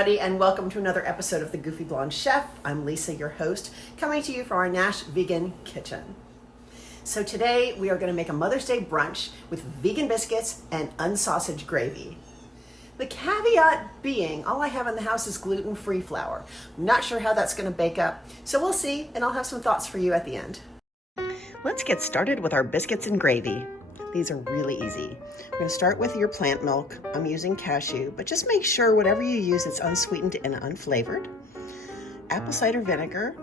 everybody, and welcome to another episode of The Goofy Blonde Chef. I'm Lisa, your host, coming to you from our NashVegan Kitchen. So today we are going to make a Mother's Day brunch with vegan biscuits and UnSausage gravy. The caveat being, all I have in the house is gluten-free flour. I'm not sure how that's going to bake up, so we'll see, and I'll have some thoughts for you at the end. Let's get started with our biscuits and gravy. These are really easy. We're going to start with your plant milk. I'm using cashew, but just make sure whatever you use, it's unsweetened and unflavored. Apple cider vinegar,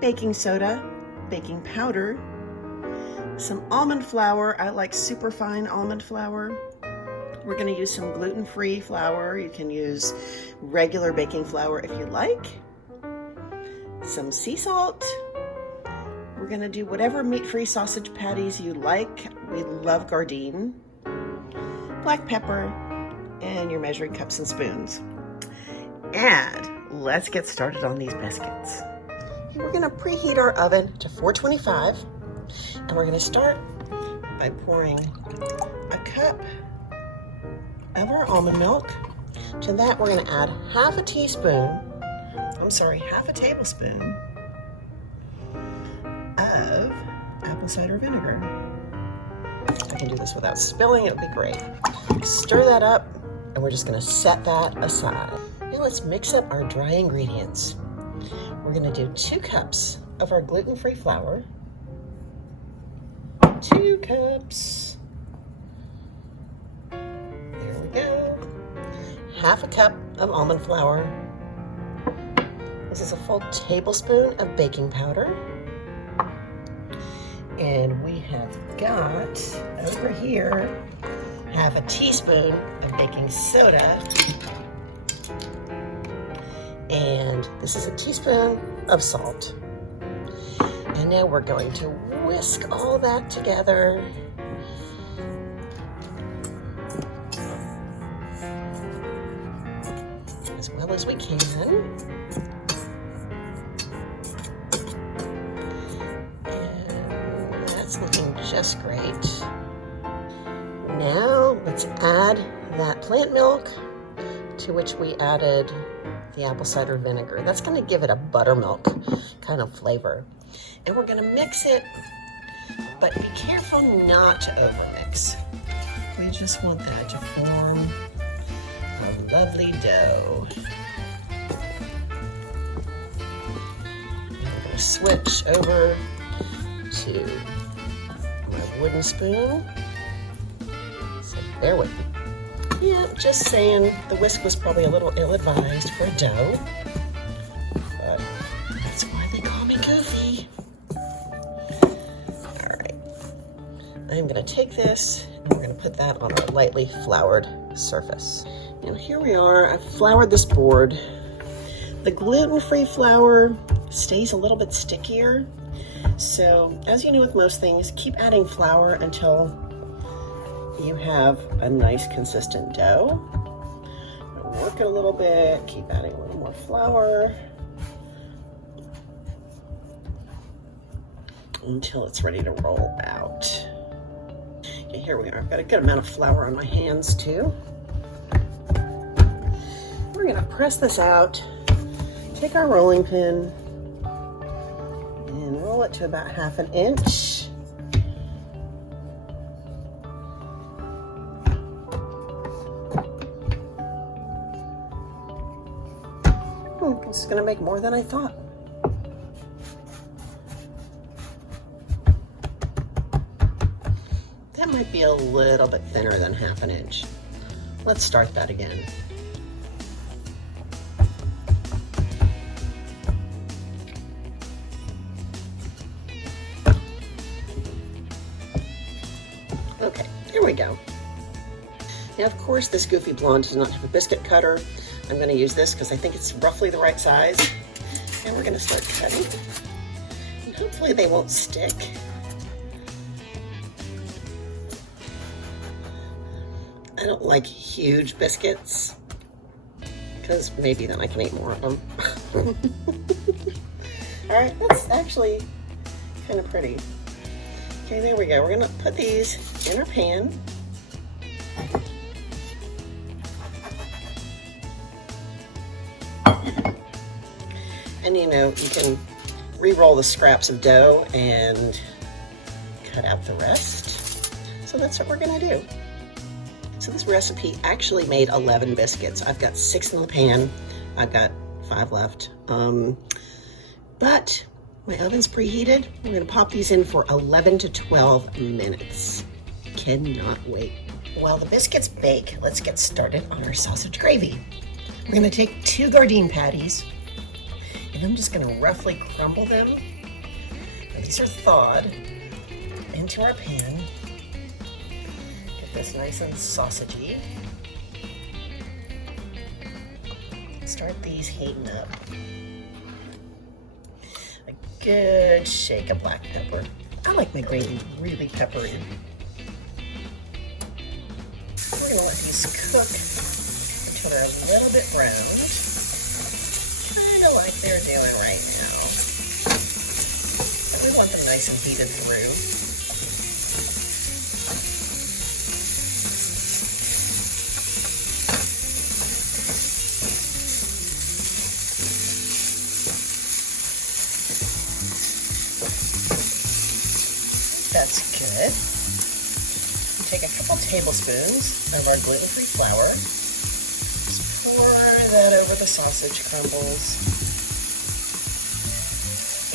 baking soda, baking powder, some almond flour. I like super fine almond flour. We're going to use some gluten-free flour. You can use regular baking flour if you like. Some sea salt. We're going to do whatever meat-free sausage patties you like. We love Gardein. Black pepper, and your measuring cups and spoons. And let's get started on these biscuits. We're going to preheat our oven to 425, and we're going to start by pouring a cup of our almond milk. To that, we're going to add half a tablespoon of apple cider vinegar. If I can do this without spilling, it would be great. Stir that up, and we're just going to set that aside. Now let's mix up our dry ingredients. We're going to do 2 cups of our gluten-free flour. 2 cups. There we go. Half a cup of almond flour. This is a full tablespoon of baking powder. And we have got over here half a teaspoon of baking soda. And this is a teaspoon of salt. And now we're going to whisk all that together. As well as we can. Looking just great. Now let's add that plant milk, to which we added the apple cider vinegar. That's going to give it a buttermilk kind of flavor. And we're going to mix it, but be careful not to overmix. We just want that to form a lovely dough. And we're going to switch over to my wooden spoon. So bear with me. Yeah, just saying, the whisk was probably a little ill-advised for a dough, but that's why they call me Goofy. All right, I'm gonna take this and we're gonna put that on our lightly floured surface. Now here we are, I've floured this board. The gluten-free flour stays a little bit stickier. So, as you know with most things, keep adding flour until you have a nice consistent dough. Work it a little bit, keep adding a little more flour until it's ready to roll out. Okay, here we are. I've got a good amount of flour on my hands too. We're gonna press this out, take our rolling pin, and roll it to about 1/2 inch. This is going to make more than I thought. That might be a little bit thinner than 1/2 inch. Let's start that again. Okay, here we go. Now, of course, this Goofy Blonde does not have a biscuit cutter. I'm going to use this because I think it's roughly the right size. And we're going to start cutting. And hopefully they won't stick. I don't like huge biscuits because maybe then I can eat more of them. All right, that's actually kind of pretty. Okay, there we go. We're gonna put these in our pan. And you know, you can re-roll the scraps of dough and cut out the rest. So that's what we're gonna do. So this recipe actually made 11 biscuits. I've got 6 in the pan. I've got 5 left. But my oven's preheated. I'm gonna pop these in for 11 to 12 minutes. Cannot wait. While the biscuits bake, let's get started on our sausage gravy. We're gonna take 2 Gardein patties, and I'm just gonna roughly crumble them. Now, these are thawed into our pan. Get this nice and sausagey. Start these heating up. A good shake of black pepper. I like my gravy really peppery. We're gonna let these cook until they're a little bit browned. Kind of like they're doing right now. But we want them nice and heated through. That's good. Take a couple tablespoons of our gluten-free flour. Just pour that over the sausage crumbles.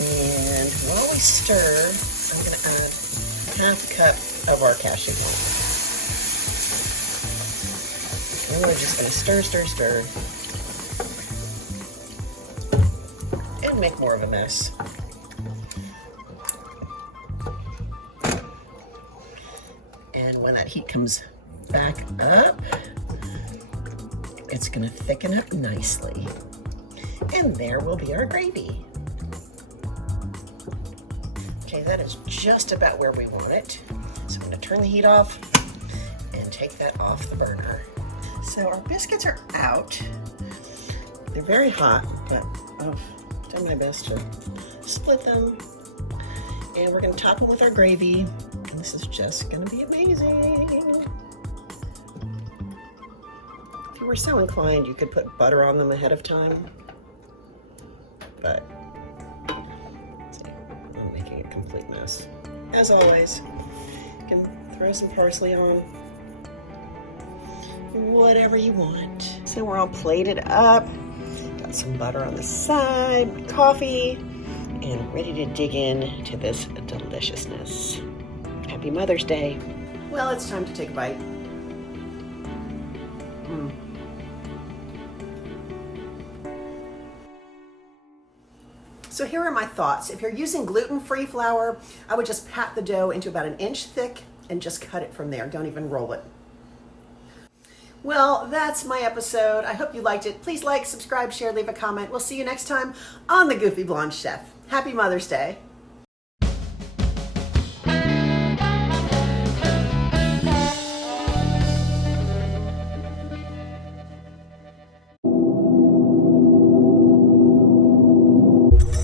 And while we stir, I'm going to add half a cup of our cashew nut. And we're just going to stir, stir, stir. And make more of a mess. And when that heat comes back up, it's gonna thicken up nicely. And there will be our gravy. Okay, that is just about where we want it. So I'm gonna turn the heat off and take that off the burner. So our biscuits are out. They're very hot, but I've done my best to split them. And we're gonna top them with our gravy. And this is just gonna be amazing. If you were so inclined, you could put butter on them ahead of time. But see, I'm making a complete mess. As always, you can throw some parsley on. Whatever you want. So we're all plated up. Got some butter on the side, coffee, and ready to dig in to this deliciousness. Happy Mother's Day. Well, it's time to take a bite. So here are my thoughts. If you're using gluten-free flour, I would just pat the dough into about 1 inch thick and just cut it from there. Don't even roll it. Well, that's my episode. I hope you liked it. Please like, subscribe, share, leave a comment. We'll see you next time on The Goofy Blonde Chef. Happy Mother's Day.